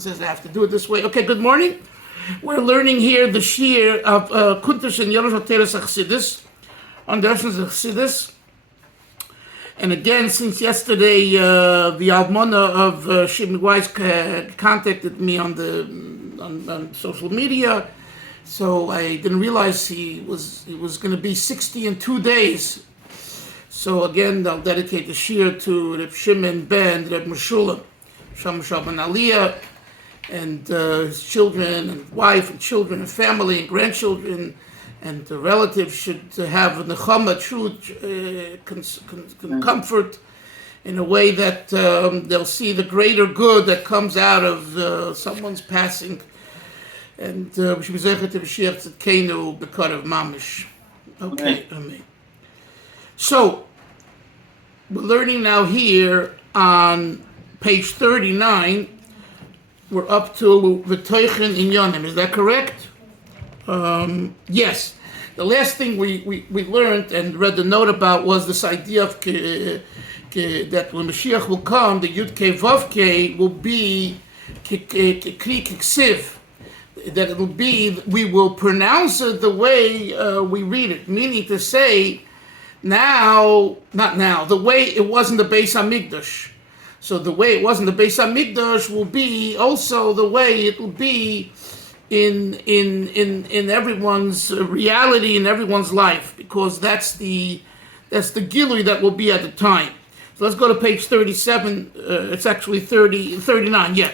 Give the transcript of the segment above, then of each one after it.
son says I have to do it this way. Okay, good morning. We're learning here the Shir of Kuntush and Yerush Teres Chasidus, on the Rishus of Chasidus. And again, since yesterday, the Almana of Shimon Weiss contacted me on social media, so I didn't realize he was going to be 60 in 2 days. So again, I'll dedicate the Shir to Reb Shimon ben Reb Meshulam, Sham ben Aliyah, and his children and wife and children and family and grandchildren and the relatives should have a nechama, true comfort in a way that they'll see the greater good that comes out of someone's passing. And we should be zeichet to Mashiach Tzidkenu b'kar of mamish. Okay, amen. So, we're learning now here on page 39. We're up to V'toichen Inyanim. Is that correct? Yes. The last thing we learned and read the note about was this idea of that when Mashiach will come, the Yud Kei Vav Kei will be Kri Kiksiv. That it'll be, we will pronounce it the way we read it, meaning to say, not now, the way it was in the Beis HaMikdash. So the way it was in the Beis HaMikdash will be also the way it will be in everyone's reality, in everyone's life, because that's the gilui that will be at the time. So let's go to page 37. It's actually 39. Yeah.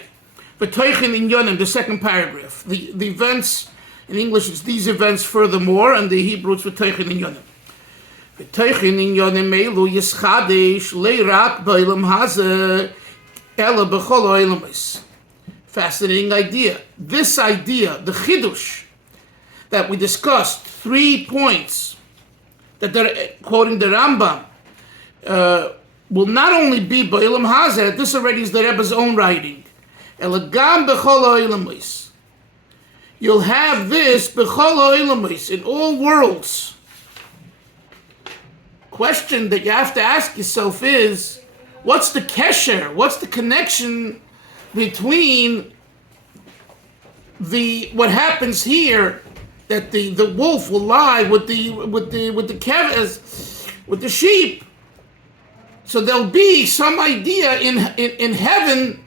V'toichen inyanim, the second paragraph. The events in English is these events furthermore, and the Hebrew it's v'toichen inyanim. V'toichen inyanim elu yischadesh leirak b'olam hazeh ela b'chol ha'olamis. Fascinating idea. This idea, the Chidush, that we discussed, 3 points, that they're quoting the Rambam, will not only be b'olam hazeh, this already is the Rebbe's own writing. Elagam b'chol ha'olamis. You'll have this b'chol ha'olamis, in all worlds. Question that you have to ask yourself is, what's the kesher? What's the connection between what happens here, that the wolf will lie with the sheep? So there'll be some idea in heaven,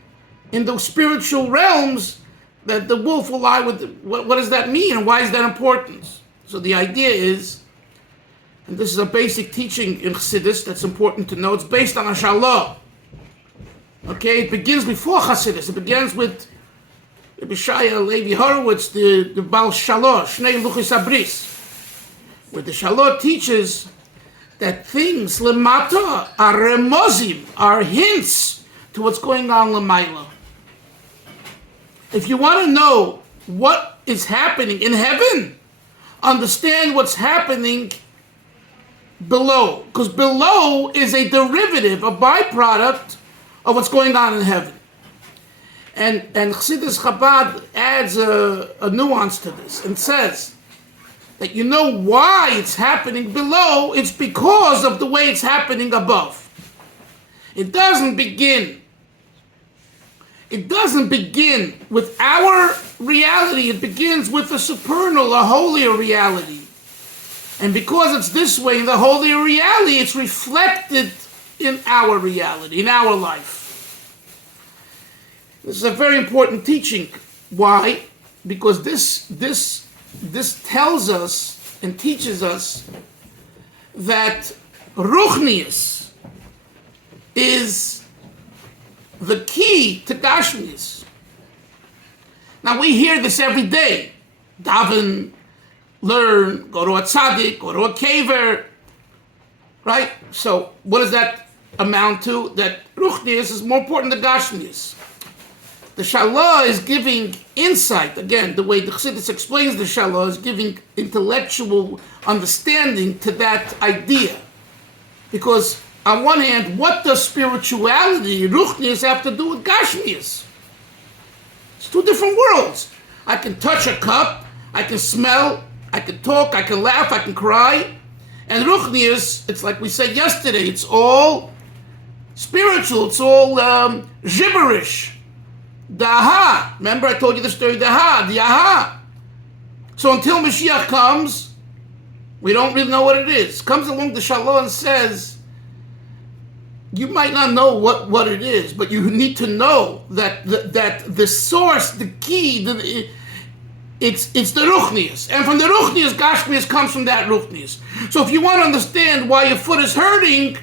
in those spiritual realms, that the wolf will lie with what does that mean, and why is that important? So the idea is, and this is a basic teaching in Chasidus that's important to know, it's based on a shalah. Okay, it begins before Chasidus. It begins with Bishaya Levi Horowitz, the Baal Shalosh, Shnei Luchis Abris, where the Shalah teaches that things lemata are remozim, are hints to what's going on lemaila. If you want to know what is happening in heaven, understand what's happening below, because below is a derivative, a byproduct of what's going on in heaven. And Chasidus Chabad adds a nuance to this and says that you know why it's happening below, it's because of the way it's happening above. It doesn't begin with our reality, it begins with a supernal, a holier reality. And because it's this way, in the holier reality, it's reflected in our reality, in our life. This is a very important teaching. Why? Because this tells us and teaches us that Ruchnius is the key to Gashmius. Now we hear this every day. Daven, learn, go to a tzaddik, go to a kaver, right? So what does that amount to? That Ruchnius is more important than Gashmius. The Shalah is giving insight. Again, the way the Chasidus explains the Shalah is giving intellectual understanding to that idea. Because on one hand, what does spirituality, Ruchnius, have to do with Gashmius? It's two different worlds. I can touch a cup, I can smell, I can talk, I can laugh, I can cry. And Ruchnius, it's like we said yesterday, it's all spiritual, it's all gibberish. the aha. Remember I told you the story, the aha. So until Mashiach comes, we don't really know what it is. Comes along the Shalom and says, you might not know what it is, but you need to know that the source, the key, it's the Ruchnius. And from the Ruchnius, Gashmius comes from that Ruchnius. So if you want to understand why your foot is hurting,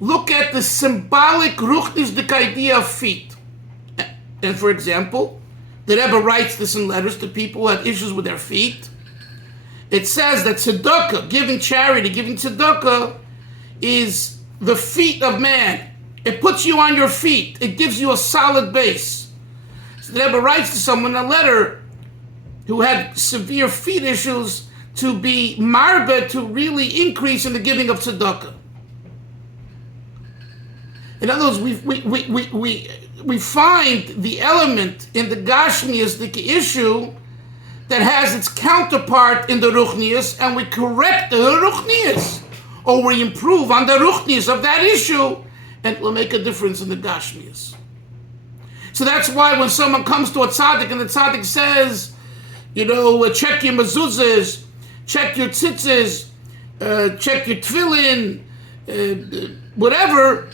look at the symbolic Ruchnistic idea of feet. And for example, the Rebbe writes this in letters to people who have issues with their feet. It says that tzedakah, giving charity, giving tzedakah, is the feet of man. It puts you on your feet. It gives you a solid base. So the Rebbe writes to someone in a letter who had severe feet issues to be marbe, to really increase in the giving of tzedakah. In other words, we find the element in the Gashmias, the issue, that has its counterpart in the Ruchnius, and we correct the Ruchnius, or we improve on the Ruchnius of that issue, and it will make a difference in the Gashmias. So that's why when someone comes to a tzaddik and the tzaddik says, check your mezuzahs, check your tzitzis, check your tefillin, whatever,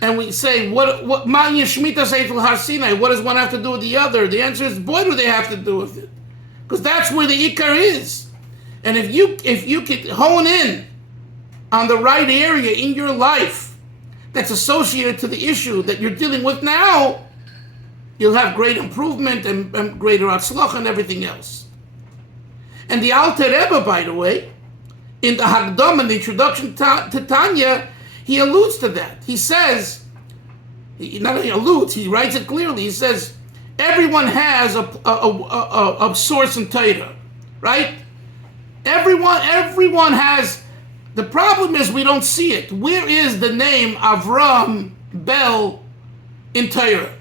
and we say, what ma'anya shmita seitel har Sinai? What does one have to do with the other? The answer is, boy, do they have to do with it, because that's where the ikar is. And if you could hone in on the right area in your life that's associated to the issue that you're dealing with now, you'll have great improvement and greater atzlach and everything else. And the Alter Rebbe, by the way, in the Hagdom, in the introduction to Tanya, he alludes to that. He says, he not only alludes, he writes it clearly. He says, everyone has a source in Torah, right? Everyone has. The problem is we don't see it. Where is the name Avram Bel in Torah?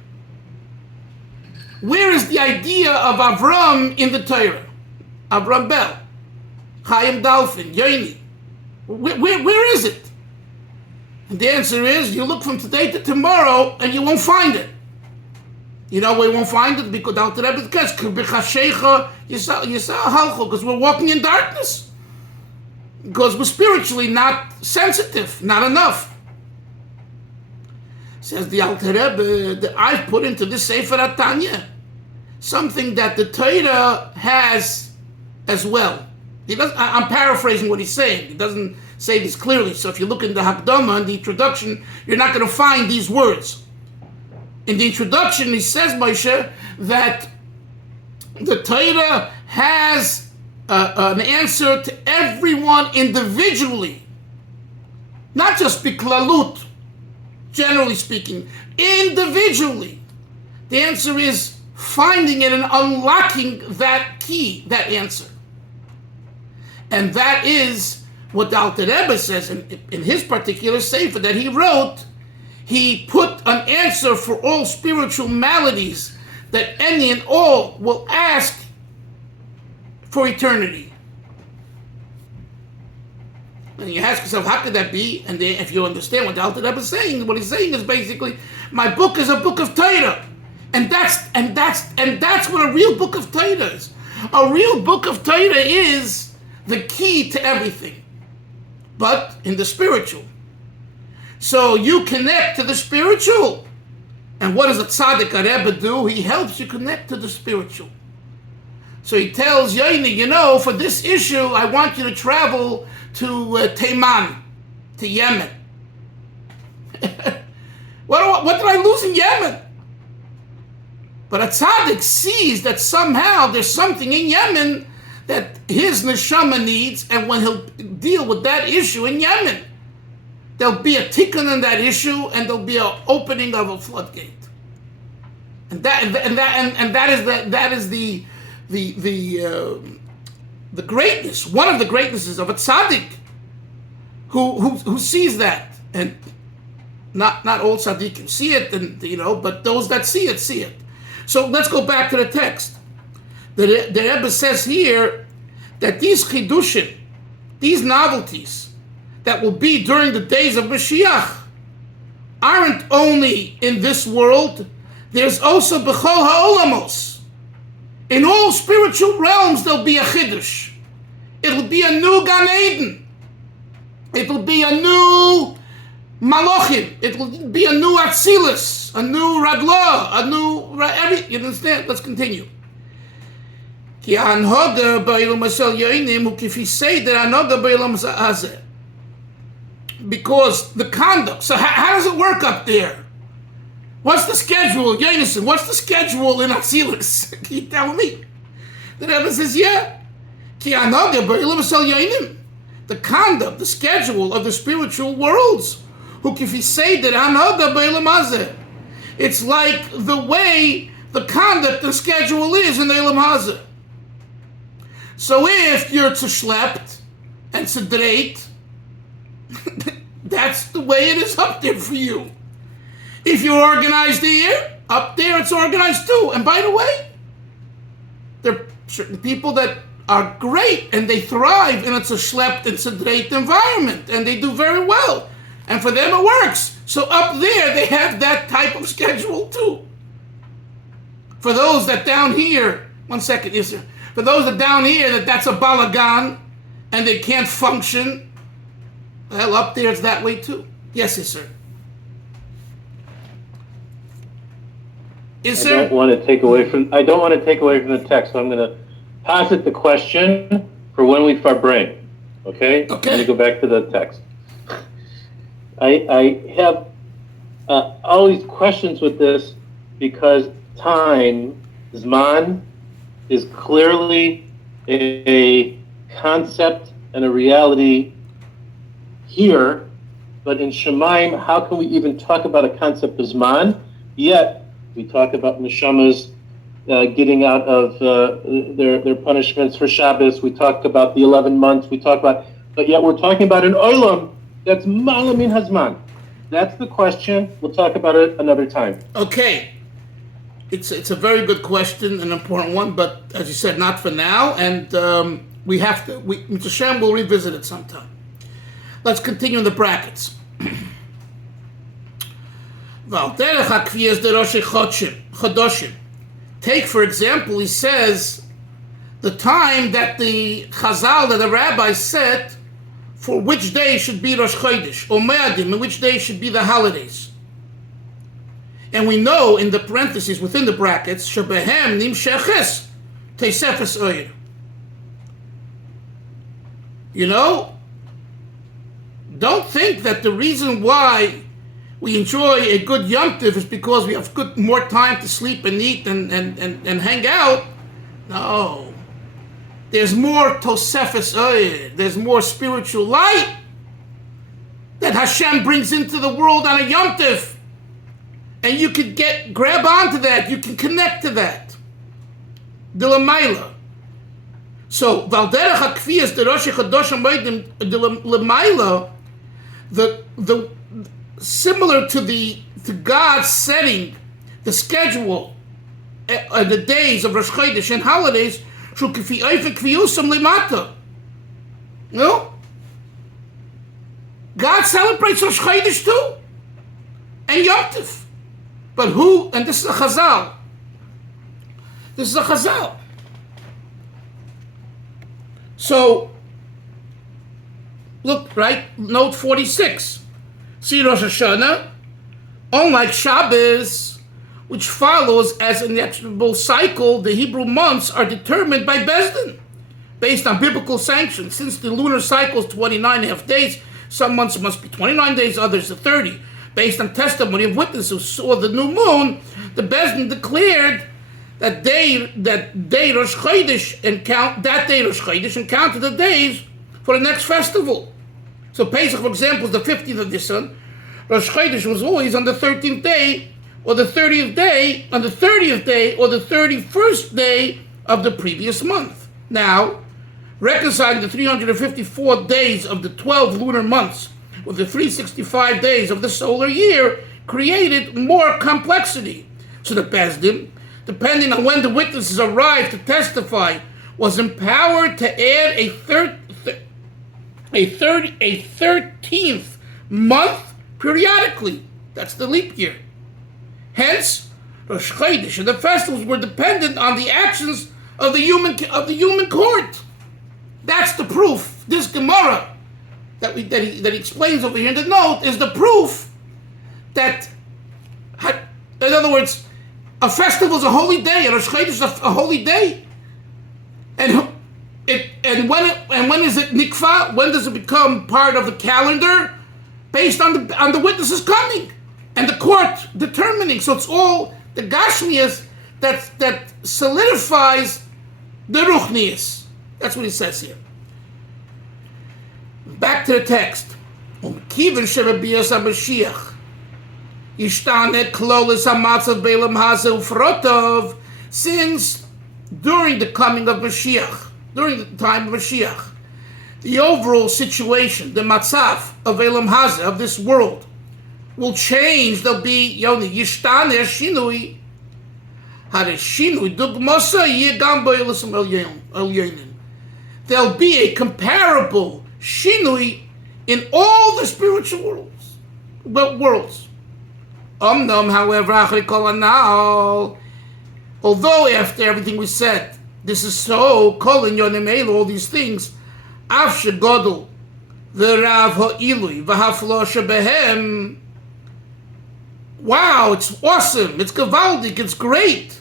Where is the idea of Avram in the Torah? Avram Bel, Chaim Dalfin, Yoini. Where is it? And the answer is, you look from today to tomorrow and you won't find it. You know why you won't find it? Because we're walking in darkness. Because we're spiritually not sensitive, not enough. Says the Alter Rebbe, that I've put into this Sefer HaTanya something that the Torah has as well. I'm paraphrasing what he's saying. He doesn't say this clearly. So if you look in the Hakdama, in the introduction, you're not going to find these words. In the introduction, he says, Moshe, that the Torah has an answer to everyone individually. Not just biklalut, generally speaking. Individually. The answer is finding it and unlocking that key, that answer. And that is what the Alter Rebbe says in his particular sefer that he wrote. He put an answer for all spiritual maladies that any and all will ask for eternity. And you ask yourself, how could that be? And then if you understand what the Alter Rebbe is saying, what he's saying is basically, my book is a book of Torah. And that's what a real book of Torah is. A real book of Torah is the key to everything, but in the spiritual. So you connect to the spiritual. And what does a tzaddik, a Rebbe, do? He helps you connect to the spiritual. So he tells Yaini, for this issue, I want you to travel to Teiman, to Yemen. What did I lose in Yemen? But a tzaddik sees that somehow there's something in Yemen that his neshama needs, and when he'll deal with that issue in Yemen, there'll be a tikkun in that issue, and there'll be an opening of a floodgate. And that is the greatness, one of the greatnesses of a tzaddik who sees that. And not all tzaddikim see it, and but those that see it. So let's go back to the text. The Rebbe says here that these chidushim, these novelties that will be during the days of Mashiach, aren't only in this world, there's also B'chol Ha'olamos. In all spiritual realms, there'll be a Chiddush. It'll be a new Gan Eden. It'll be a new Malachim. It'll be a new Atzilus, a new Radla, a new... You understand? Let's continue. Because the conduct. So how does it work up there? What's the schedule, Yonason? What's the schedule in Atzilus? Can you tell me? The Rebbe says, yeah. The conduct, the schedule of the spiritual worlds. It's like the way the conduct and schedule is in the Elam Hazeh. So if you're tzeshlept and tzedreit, that's the way it is up there for you. If you're organized here, up there it's organized too. And by the way, there are certain people that are great and they thrive in a tzeshlept and tzedreit environment and they do very well. And for them it works. So up there they have that type of schedule too. For those that down here, 1 second, yes sir. For those that down here that's a balagan and they can't function, well, up there it's that way too. Yes, yes, sir. Yes, sir. I don't want to take away from the text, so I'm going to posit the question for when we farbrain. Okay? Okay. Let me go back to the text. I have all these questions with this because time, Zman, is clearly a concept and a reality here, but in Shemaim, how can we even talk about a concept of Zman? Yet, we talk about neshamas getting out of their punishments for Shabbos. We talk about the 11 months. But yet we're talking about an olam that's malamin hazman. That's the question. We'll talk about it another time. Okay. It's a very good question, an important one, but as you said, not for now. And we have to, Mr. Shem will revisit it sometime. Let's continue in the brackets. Take, for example, he says, the time that the Chazal, that the rabbi set for which day should be Rosh Chodesh, or Me'adim, and which day should be the holidays. And we know in the parentheses, within the brackets, Shebehem Nimsheches Teisefes Oyer. You know, don't think that the reason why we enjoy a good Yom Tov is because we have more time to sleep and eat and hang out. No. There's more Tosefes Oyer. There's more spiritual light that Hashem brings into the world on a Yom Tov. And you could grab onto that. You can connect to that. De la Maila. So, Valderach HaKfiyas de Rosh Chodesh Moedim de la Maila, the similar to God setting the schedule, the days of Rosh Chodesh and holidays, shu kfi oifek kviyusam lemata. No? God celebrates Rosh Chodesh too, and Yom Tov. But who? And this is a Chazal. This is a Chazal. So, look, right? Note 46. See Rosh Hashanah, unlike Shabbos, which follows as an inexorable cycle, the Hebrew months are determined by Bezdin, based on biblical sanctions. Since the lunar cycle is 29.5 days, some months must be 29 days, others are 30. Based on testimony of witnesses who saw the new moon, the Bezdin declared that day Rosh Chodesh and counted the days for the next festival. So Pesach, for example, is the 15th of Nisan. Rosh Chodesh was always on the 13th day, or the 30th day, on the 30th day, or the 31st day of the previous month. Now, reconciling the 354 days of the 12 lunar months with the 365 days of the solar year created more complexity. So the Bezdin, depending on when the witnesses arrived to testify, was empowered to add a 13th month periodically. That's the leap year. Hence, Rosh Chodesh and the festivals were dependent on the actions of the human court. That's the proof. This Gemara that he explains over here in the note is the proof that, in other words, a festival is a holy day, and Rosh Chodesh is a holy day, and when is it nikfa? When does it become part of the calendar? Based on the witnesses coming and the court determining. So it's all the Gashmias that solidifies the Ruchnias. That's what he says here. Back to the text. Since during the coming of Mashiach, during the time of Mashiach, the overall situation, the matzav of Elam Hazeh, of this world, will change. There'll be yishtaneh shinui, hareshinui dugmasa yegam bo'elism elyonin. There'll be a comparable shinui in all the spiritual worlds. However, achri kol hanal, although after everything we said, this is so, kol inyonim elu, all these things, Af shegodol v'rav ha'ilui v'haflo shebehem. Wow, it's awesome, it's gewaldig, it's great.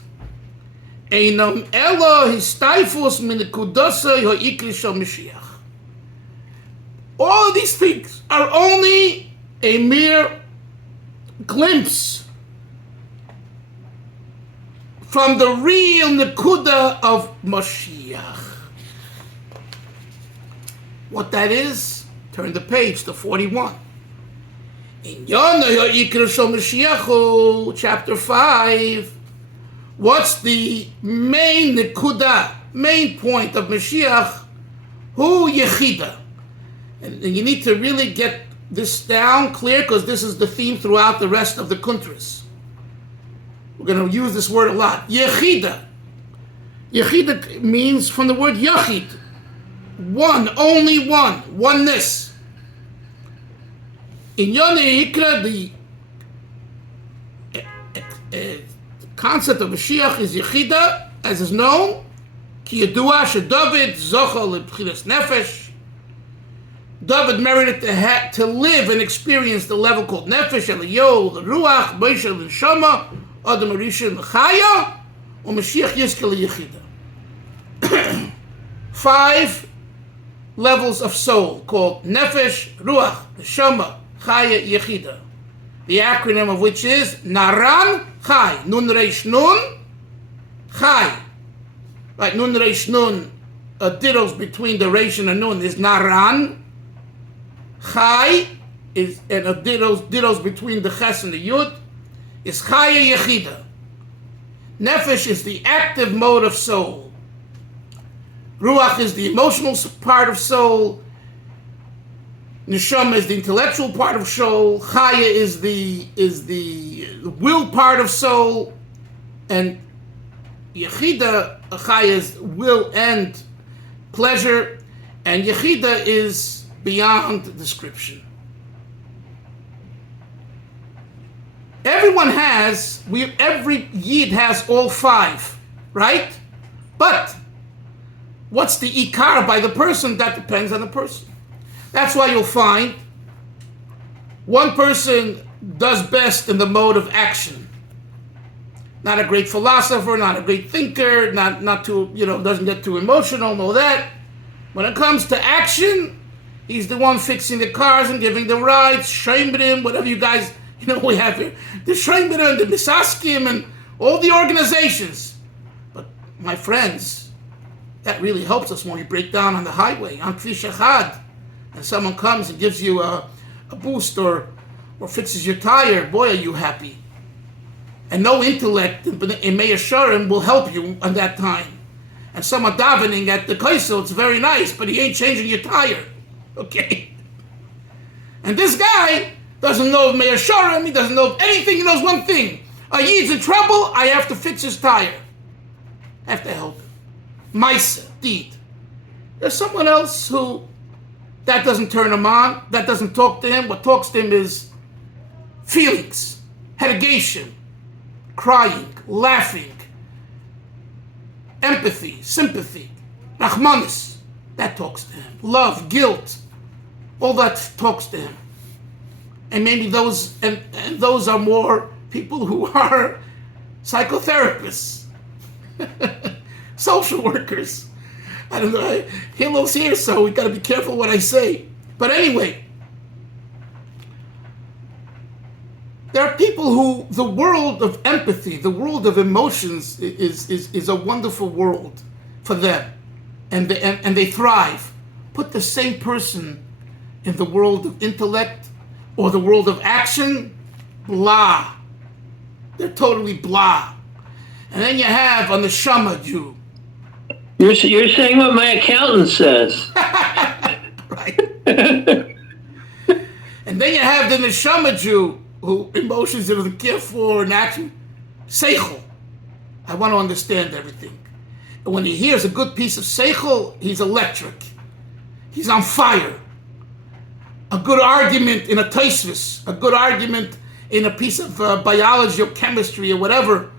Einam elo histaifus min nekudosei ha'ikri shel Mashiach. All of these things are only a mere glimpse from the real nekuda of Mashiach. What that is, turn the page to 41. In Yonah Yikra Shel Mashiach, chapter 5, what's the main nekuda, main point of Mashiach? Hu Yechida. And you need to really get this down clear, because this is the theme throughout the rest of the kuntras. We're going to use this word a lot. Yechida. Yechida means from the word Yachid. One, only one, oneness. In Yonah Yikra, the concept of Mashiach is Yechida, as is known. Ki yedua sheDavid zocha lebchilas nefesh. David merited to live and experience the level called nefesh, Eliyahu, the ruach, Moshe, the neshama, Adam Arisha, the chaya, or Mashiach yizke leyechida. 5 levels of soul called nefesh, ruach, neshama, chaya, yechida. The acronym of which is Naran Chai. Nun Reish Nun Chai. Right, Nun Reish Nun, dittos between the Reish and the Nun is Naran. Chai is, and dittos between the Ches and the Yud is Chaya Yechida. Nefesh is the active mode of soul. Ruach is the emotional part of soul. Neshama is the intellectual part of soul. Chaya is the will part of soul, and Yechida, Chaya is will and pleasure, and Yechida is beyond description. Every Yid has all 5, right? But what's the ikar by the person? That depends on the person. That's why you'll find one person does best in the mode of action. Not a great philosopher, not a great thinker, not too, doesn't get too emotional, know that. When it comes to action, he's the one fixing the cars and giving them rides, Shaimbrim, whatever you guys, we have here. The Shaimbrim, the Misaskim, and all the organizations. But my friends, that really helps us when we break down on the highway, on Kvish Echad, and someone comes and gives you a boost or fixes your tire. Boy, are you happy. And no intellect in Meir Sharim will help you on that time. And someone davening at the Kaisel, it's very nice, but he ain't changing your tire. Okay? And this guy doesn't know of Meir Sharim, he doesn't know of anything, he knows one thing. A Yid's in trouble, I have to fix his tire. I have to help him. Maisa, deed. There's someone else who, that doesn't turn him on, that doesn't talk to him. What talks to him is feelings, hetigation, crying, laughing, empathy, sympathy, Rahmanis, that talks to him. Love, guilt, all that talks to him. And maybe those are more people who are psychotherapists, social workers. I don't know. Hillel's here, so we got to be careful what I say. But anyway, there are people who the world of empathy, the world of emotions is a wonderful world for them, and they thrive. Put the same person in the world of intellect or the world of action, blah. They're totally blah. And then you have a neshama Jew. You're saying what my accountant says. Right. And then you have the neshama Jew, who emotions he doesn't care for, and action, seichel. I want to understand everything. And when he hears a good piece of seichel, he's electric. He's on fire. A good argument in a Tosfos, a good argument in a piece of biology or chemistry or whatever,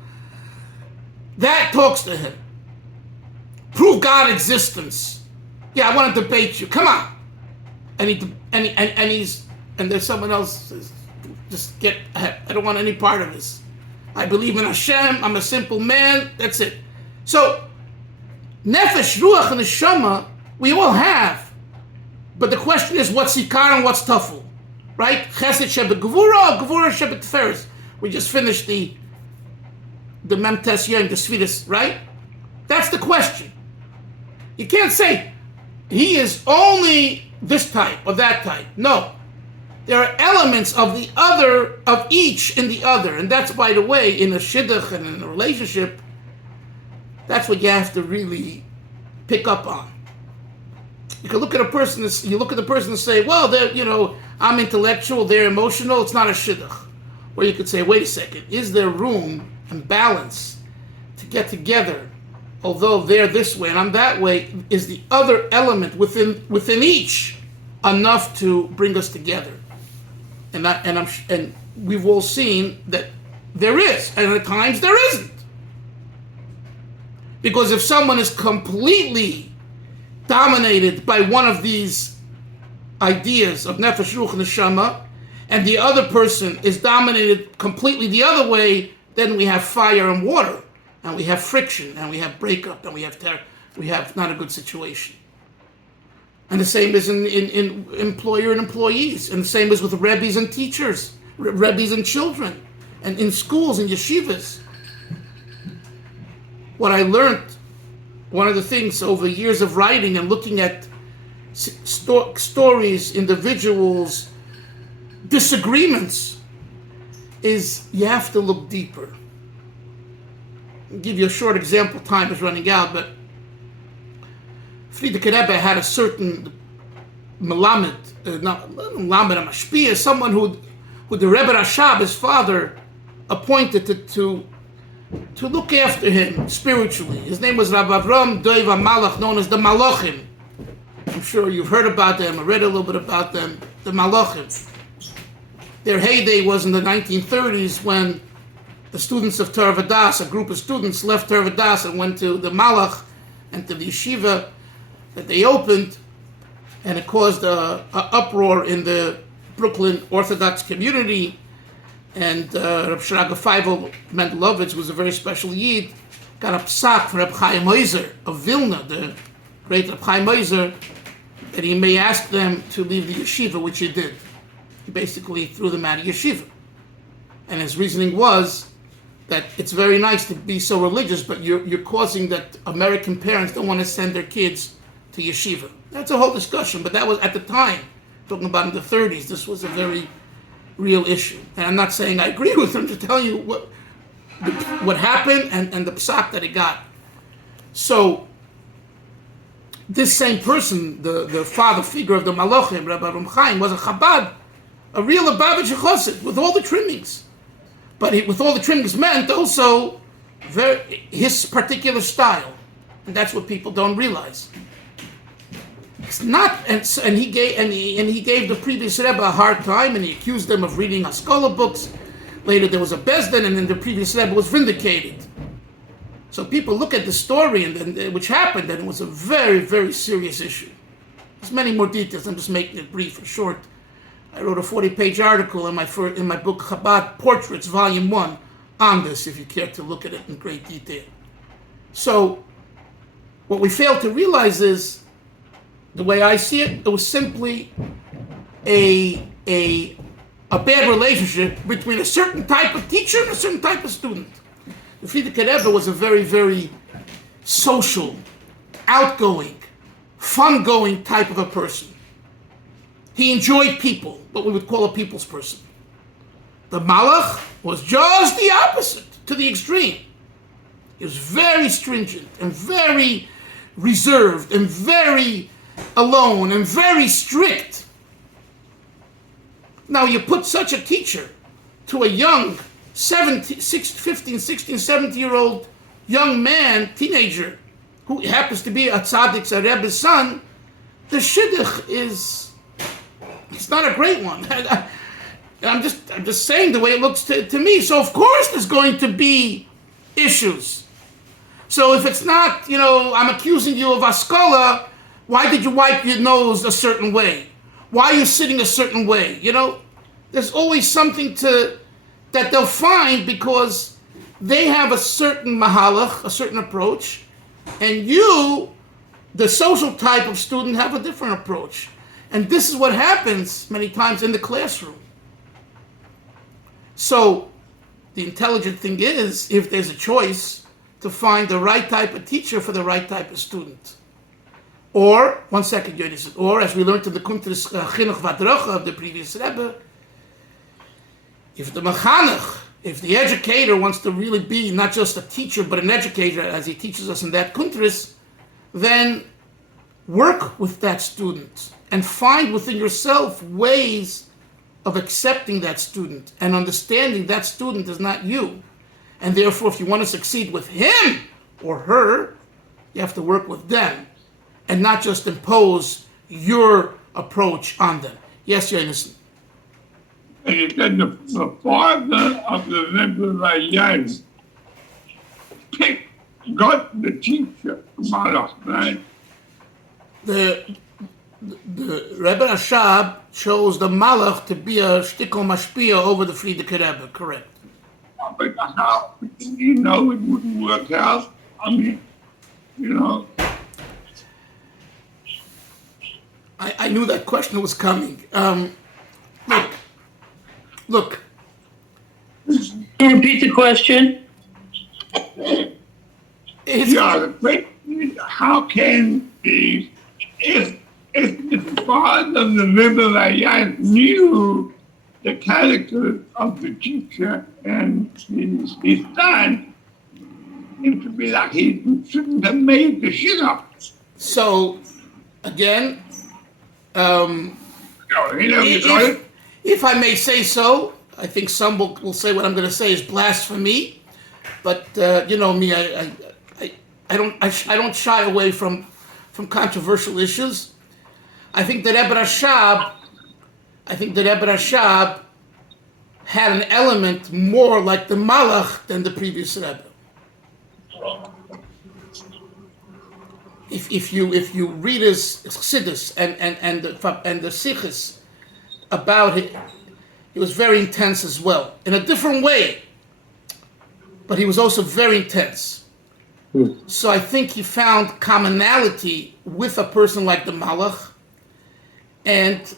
that talks to him. Prove God existence. Yeah, I want to debate you. Come on. And there's someone else. Just get ahead. I don't want any part of this. I believe in Hashem. I'm a simple man. That's it. So, nefesh, ruach, and neshama, we all have. But the question is, what's Ikar and what's Tafel? Right? Chesed shebet gevura, gevura shebet tiferes. We just finished the Memtes Yom, the Svidus, right? That's the question. You can't say, he is only this type or that type. No. There are elements of the other, of each in the other. And that's, by the way, in a shidduch and in a relationship, that's what you have to really pick up on. You can look at a person, and say, well, I'm intellectual, they're emotional, it's not a shidduch. Or you could say, wait a second, is there room and balance to get together? Although they're this way and I'm that way, is the other element within each enough to bring us together? And we've all seen that there is, and at times there isn't. Because if someone is completely dominated by one of these ideas of nefesh, ruach, and neshama, and the other person is dominated completely the other way, then we have fire and water, and we have friction, and we have breakup, and we have not a good situation. And the same is in employer and employees, and the same is with rebbes and teachers, rebbes and children, and in schools and yeshivas. What I learned, one of the things over years of writing and looking at stories, individuals, disagreements, is you have to look deeper. I'll give you a short example, time is running out, but Frierdiker Rebbe had a certain melamed, not melamed, a mashpia, someone who the Rebbe Rashab, his father, appointed to look after him spiritually. His name was Rav Avram Doiv HaMalach, known as the Malachim. I'm sure you've heard about them, or read a little bit about them, the Malachim. Their heyday was in the 1930s when the students of Torah Vodaas, a group of students, left Torah Vodaas and went to the Malach and to the yeshiva that they opened, and it caused a uproar in the Brooklyn Orthodox community. And Reb Shraga Feivel Mendelovitz was a very special Yid, got a psak from Reb Chaim Oizer of Vilna, the great Reb Chaim Oizer, that he may ask them to leave the yeshiva, which he did. He basically threw them out of yeshiva. And his reasoning was that it's very nice to be so religious, but you're causing that American parents don't want to send their kids to yeshiva. That's a whole discussion, but that was at the time, talking about in the 30s, this was a very real issue. And I'm not saying I agree with him, I'm just telling you what happened and the psak that he got. So, this same person, the father figure of the Malachim, Rabbi Ram Chaim, was a Chabad, a real Lubavitcher Chassid, with all the trimmings. But with all the trimmings meant also his particular style. And that's what people don't realize. It's not, and he gave the previous Rebbe a hard time, and he accused them of reading Haskalah books. Later there was a Bezdin, and then the previous Rebbe was vindicated. So people look at the story which happened, and it was a very, very serious issue. There's many more details. I'm just making it brief and short. I wrote a 40-page article in my book Chabad Portraits, Volume 1, on this, if you care to look at it in great detail. So what we fail to realize is, the way I see it, it was simply a bad relationship between a certain type of teacher and a certain type of student. The Frierdiker Rebbe was a very, very social, outgoing, fun-going type of a person. He enjoyed people, what we would call a people's person. The Malach was just the opposite, to the extreme. He was very stringent and very reserved and very alone and very strict. Now you put such a teacher to a young 15, 16, 17-year-old young man, teenager, who happens to be a tzaddik, a Rebbe's son, the shidduch it's not a great one. I'm just saying the way it looks to me. So of course there's going to be issues. So if it's not, I'm accusing you of askala, why did you wipe your nose a certain way? Why are you sitting a certain way? There's always something that they'll find, because they have a certain mahalach, a certain approach, and you, the social type of student, have a different approach. And this is what happens many times in the classroom. So the intelligent thing is, if there's a choice, to find the right type of teacher for the right type of student. Or, one second, Yonis, or as we learned in the Kuntres Chinuch Vadracha of the previous Rebbe, if the educator wants to really be not just a teacher but an educator, as he teaches us in that Kuntres, then work with that student and find within yourself ways of accepting that student and understanding that student is not you. And therefore, if you want to succeed with him or her, you have to work with them and not just impose your approach on them. Yes, Yonis. And you said the father of the Rebbe Rayyan got the teacher, Malach, right? The Rebbe Rashab chose the Malach to be a shtikol mashpia over the Frierdiker Rebbe, correct? But how, it wouldn't work out. I mean, I knew that question was coming. Look. Can you repeat the question? The question is, how can if the father of the Rebbe Rayyan knew the character of the teacher and his son, it would be like he shouldn't have made the shit up. So, again, if I may say so, I think some will say what I'm going to say is blasphemy, but you know me, I don't shy away from controversial issues. I think that Rebbe Rashab had an element more like the Malach than the previous Rebbe. If you read his Chasidus and the Sichos about it, he was very intense as well, in a different way, but he was also very intense. So I think he found commonality with a person like the Malach, and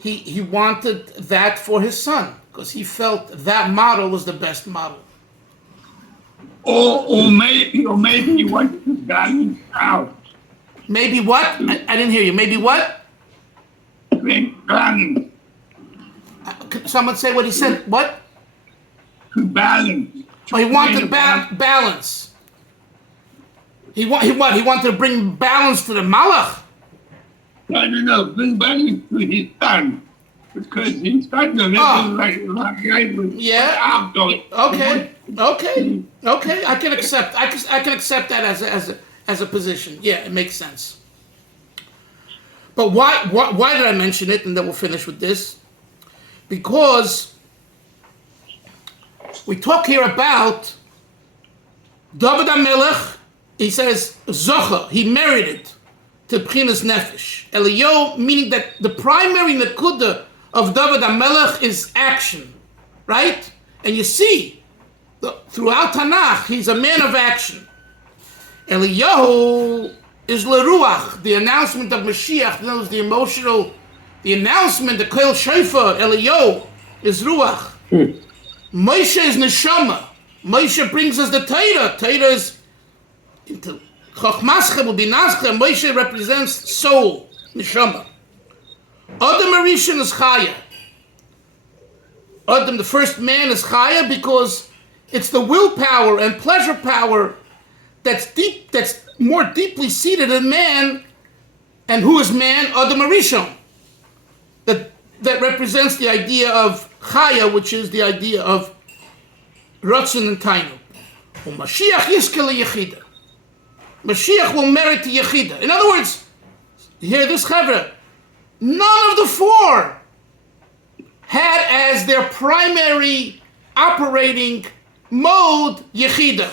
he wanted that for his son, because he felt that model was the best model. Or maybe he wanted to balance out. Maybe what? I didn't hear you. Maybe what? Balance. Someone say what he said. What? To balance. Oh, he wanted balance. He wanted to bring balance to the Malach. I don't know, bring balance to his son. Because his son was outgoing. Okay. I can accept that as a position. Yeah, it makes sense. But why did I mention it? And then we'll finish with this. Because We talk here about David HaMelech. He says, Zocha, he merited to B'chinas Nefesh. Eliyahu, meaning that the primary nekuda of David HaMelech is action, right? And you see, throughout Tanakh, he's a man of action. Eliyahu is Leruach, the announcement of Mashiach, knows the emotional, the announcement, the Kol Shofar. Eliyahu is Ruach. Moshe is Neshama. Moshe brings us the Torah. Torah is into Chochmaschem will be Nazchem. Moshe represents soul, Neshama. Adam Arishon is Chaya. Adam, the first man, is Chaya because it's the willpower and pleasure power that's deep, that's more deeply seated in man. And who is man? Adam Arishon. That represents the idea of Chaya, which is the idea of Ratzon and Tainu. Mashiach Yizke Yechida. Mashiach will merit to Yechida. In other words, you hear this, Chavra? None of the four had as their primary operating mode Yechida.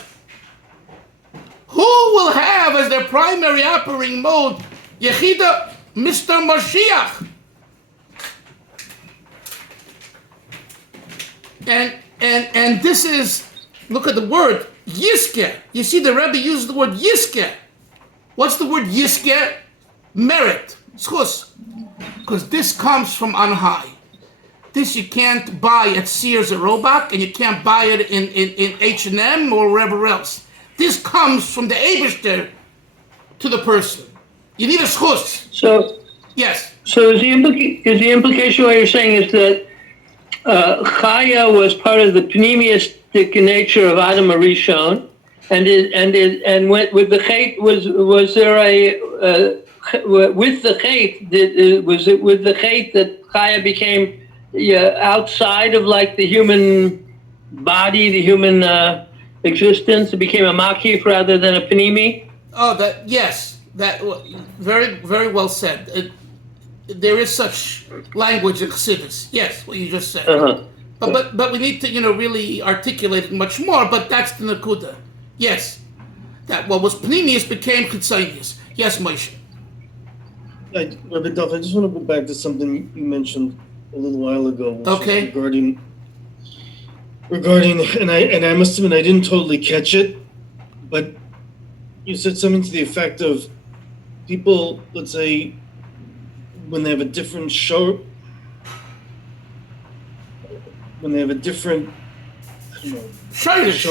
Who will have as their primary operating mode Yechida? Mr. Mashiach. And this is, look at the word, Yizke. You see the Rebbe uses the word Yizke. What's the word Yizke? Merit. Schus. Because this comes from on high. This you can't buy at Sears or Roebuck, and you can't buy it in H&M or wherever else. This comes from the Eibishter to the person. You need a schus. So, yes. So is the implication what you're saying is that Chaya was part of the pneumistic nature of Adam Arishon, and went with the Chet. Was there a with the Chet? Was it with the Chet that Chaya became outside of like the human body, the human existence? It became a makif rather than a pnimi. Oh, that yes, that very very well said. There is such language in Chasidus. Yes, what you just said. Uh-huh. But we need to really articulate it much more. But that's the nakuda. Yes, that what was pnimius became chitzonius. Yes, Moshe. Rabbi Duff, I just want to go back to something you mentioned a little while ago. Okay. Regarding, and I must admit I didn't totally catch it, but you said something to the effect of people, let's say, when they have a different show, when they have a different, I don't know, Shorish.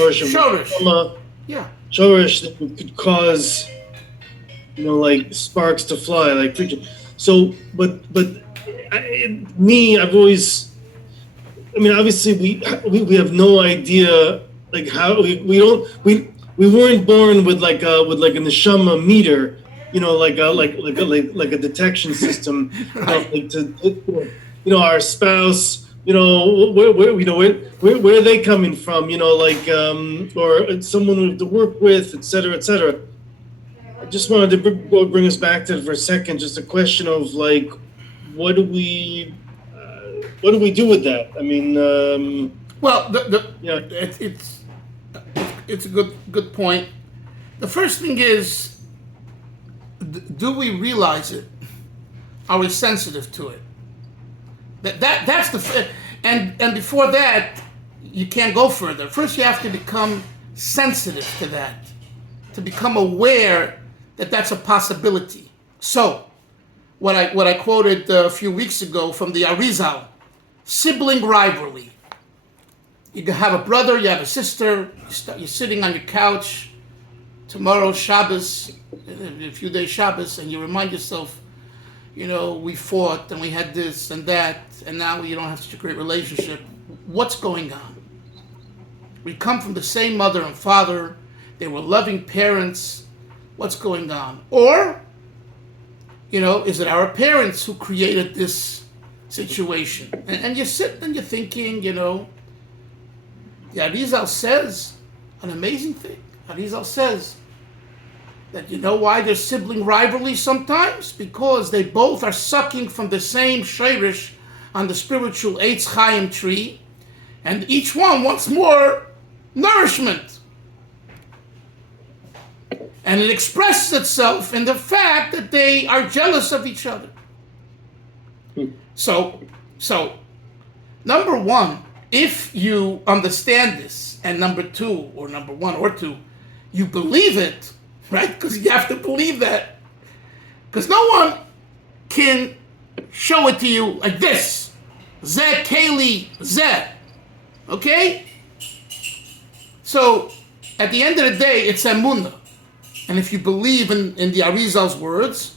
Yeah. Shorish that could cause, like sparks to fly, like friction. So, but I've always, obviously we have no idea, like how we weren't born with like a neshama meter. Like a detection system, right. Our spouse, where are they coming from, or someone we have to work with, et cetera, et cetera. I just wanted to bring us back to it for a second, just a question of like, what do we do with that? Well, it's a good point. The first thing is, do we realize it? Are we sensitive to it? That's the and before that, you can't go further. First, you have to become sensitive to that, to become aware that that's a possibility. So, what I quoted a few weeks ago from the Arizal, sibling rivalry. You have a brother, you have a sister. You're sitting on your couch. Tomorrow Shabbos, a few days Shabbos, and you remind yourself, we fought and we had this and that, and now you don't have such a great relationship. What's going on? We come from the same mother and father. They were loving parents. What's going on? Or, is it our parents who created this situation? And you sit and you're thinking, the Arizal says an amazing thing. Arizal says that why there's sibling rivalry sometimes? Because they both are sucking from the same shirish on the spiritual Eitz Chaim tree, And each one wants more nourishment. And it expresses itself in the fact that they are jealous of each other. So, number one, if you understand this, and number one or two, you believe it, right? Because you have to believe that. Because no one can show it to you like this. Zeh Keli Zeh. Okay? So, at the end of the day, it's emunah. And if you believe in the Arizal's words,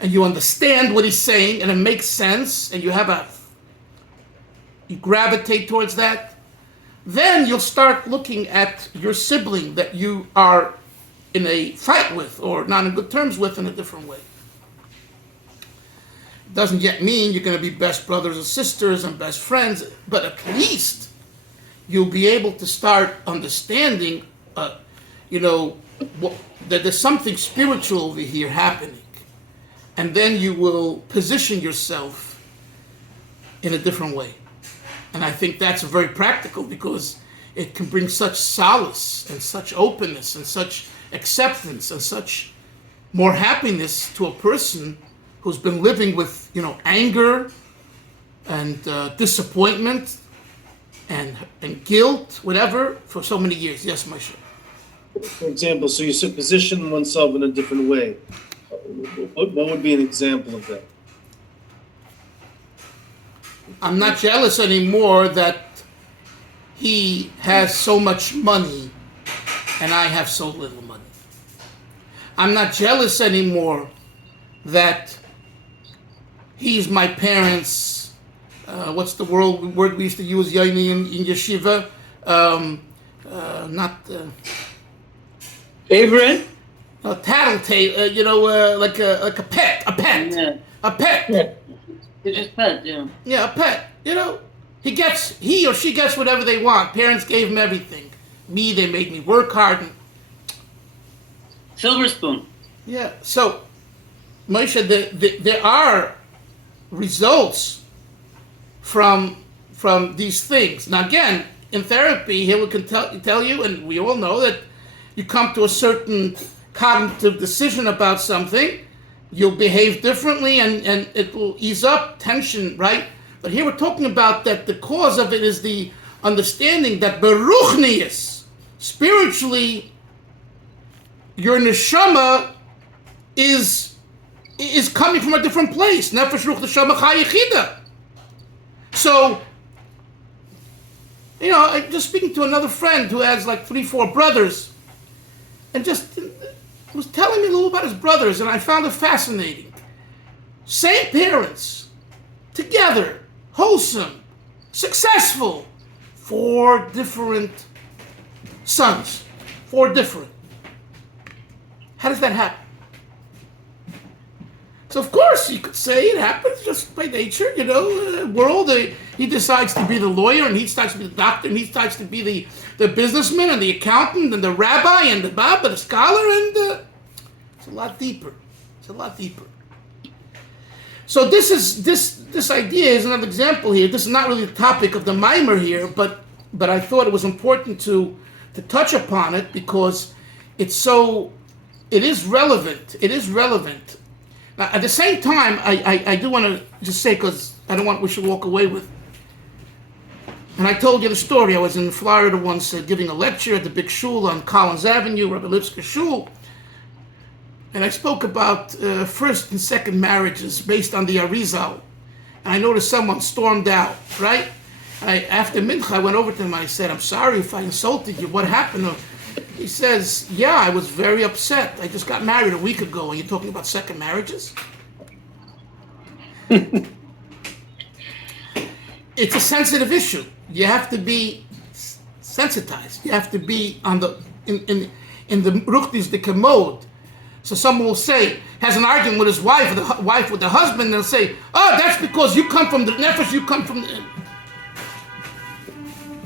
and you understand what he's saying, and it makes sense, and you gravitate towards that, then you'll start looking at your sibling that you are in a fight with, or not in good terms with, in a different way. It doesn't yet mean you're going to be best brothers or sisters and best friends, but at least you'll be able to start understanding, that there's something spiritual over here happening. And then you will position yourself in a different way. And I think that's very practical because it can bring such solace and such openness and such acceptance and such more happiness to a person who's been living with, anger and disappointment and guilt, whatever, for so many years. Yes, Moshe. For example, so you position oneself in a different way. What would be an example of that? I'm not jealous anymore that he has so much money and I have so little money. I'm not jealous anymore that he's my parents' what's the word we used to use, Yaini, in yeshiva? Favorite? Tattletale, like a pet. Yeah. A pet. Yeah. It's just pet, yeah. Yeah, a pet. He or she gets whatever they want. Parents gave him everything. Me, they made me work hard. Silver spoon. Yeah, so, Moshe, there are results from these things. Now, again, in therapy, he can tell you, and we all know that you come to a certain cognitive decision about something, you'll behave differently, and it will ease up tension, right? But here we're talking about that the cause of it is the understanding that beruchnius, spiritually, your neshama is coming from a different place. Nefesh ruch neshama chayechida. So, I'm just speaking to another friend who has like 3-4 brothers, and just was telling me a little about his brothers, and I found it fascinating. Same parents, together, wholesome, successful, 4 different sons, 4 different. How does that happen? So of course you could say it happens just by nature, world. He decides to be the lawyer, and he starts to be the doctor, and he starts to be the businessman and the accountant and the rabbi and the scholar, and it's a lot deeper. It's a lot deeper. So this idea is another example here. This is not really the topic of the mimer here, but I thought it was important to touch upon it because it is relevant. It is relevant. Now, at the same time, I do want to just say, because I don't want we should walk away with. And I told you the story. I was in Florida once giving a lecture at the big shul on Collins Avenue, Rabbi Lipska's shul. And I spoke about first and second marriages based on the Arizal. And I noticed someone stormed out, right? After Mincha, I went over to him and I said, I'm sorry if I insulted you. What happened? He says, yeah, I was very upset. I just got married a week ago, and you're talking about second marriages? It's a sensitive issue. You have to be sensitized. You have to be in the ruchnis the mode. So someone will say, has an argument with his wife, or the wife with the husband, and they'll say, oh, that's because you come from the nefesh, you come from the...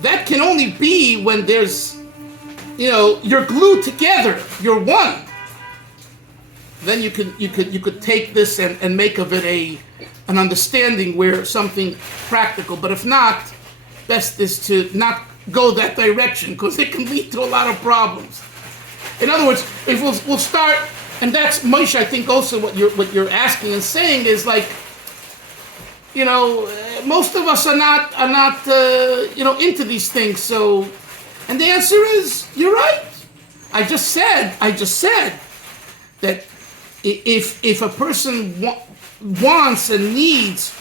That can only be when there's, you're glued together, you're one. Then you could take this and make of it an understanding where something practical. But if not, best is to not go that direction because it can lead to a lot of problems. In other words, if we'll start, and that's Moshe, I think also what you're asking and saying is like, most of us are not into these things. So, and the answer is, you're right. I just said that if a person wants and needs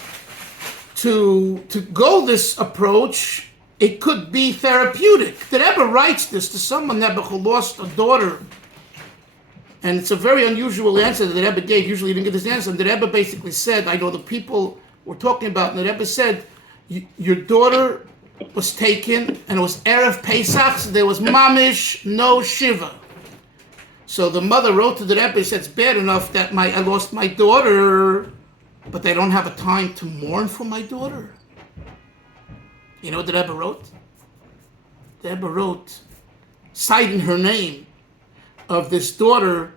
to go this approach, it could be therapeutic. The Rebbe writes this to someone who lost a daughter, and it's a very unusual answer that the Rebbe gave. Usually, he didn't get this answer. And the Rebbe basically said, "I know the people we're talking about." And the Rebbe said, "Your daughter was taken, and it was Erev Pesach. So there was mamish, no shiva." So the mother wrote to the Rebbe, said, "It's bad enough that I lost my daughter, but they don't have a time to mourn for my daughter." You know what the Rebbe wrote? The Rebbe wrote, citing her name of this daughter,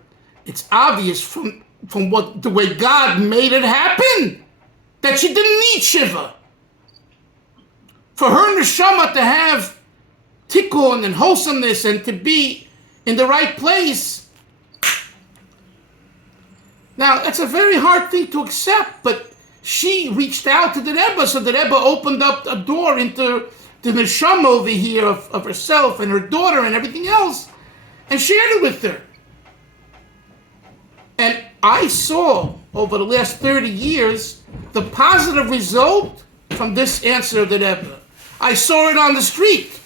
it's obvious from the way God made it happen that she didn't need Shiva. For her neshama to have tikkun and wholesomeness and to be in the right place. Now, that's a very hard thing to accept, but she reached out to the Rebbe, so the Rebbe opened up a door into the neshama over here of herself and her daughter and everything else, and shared it with her. And I saw over the last 30 years the positive result from this answer of the Rebbe. I saw it on the street.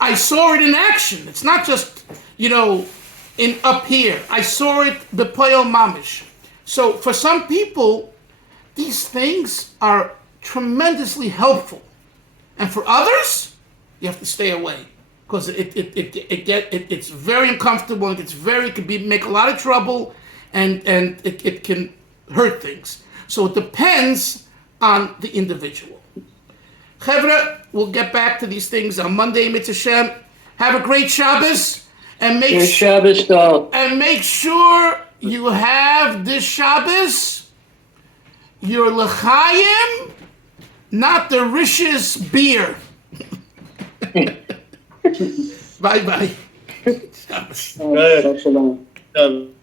I saw it in action. It's not just, in up here. I saw it b'poel mamish. So for some people, these things are tremendously helpful, and for others, you have to stay away because it's very uncomfortable and it can make a lot of trouble, and it can hurt things. So it depends on the individual. Chevra, we'll get back to these things on Monday, Mitzvah Shem. Have a great Shabbos, and make sure you have this Shabbos your l'chaim, not the Rishus beer. Bye-bye. Go ahead.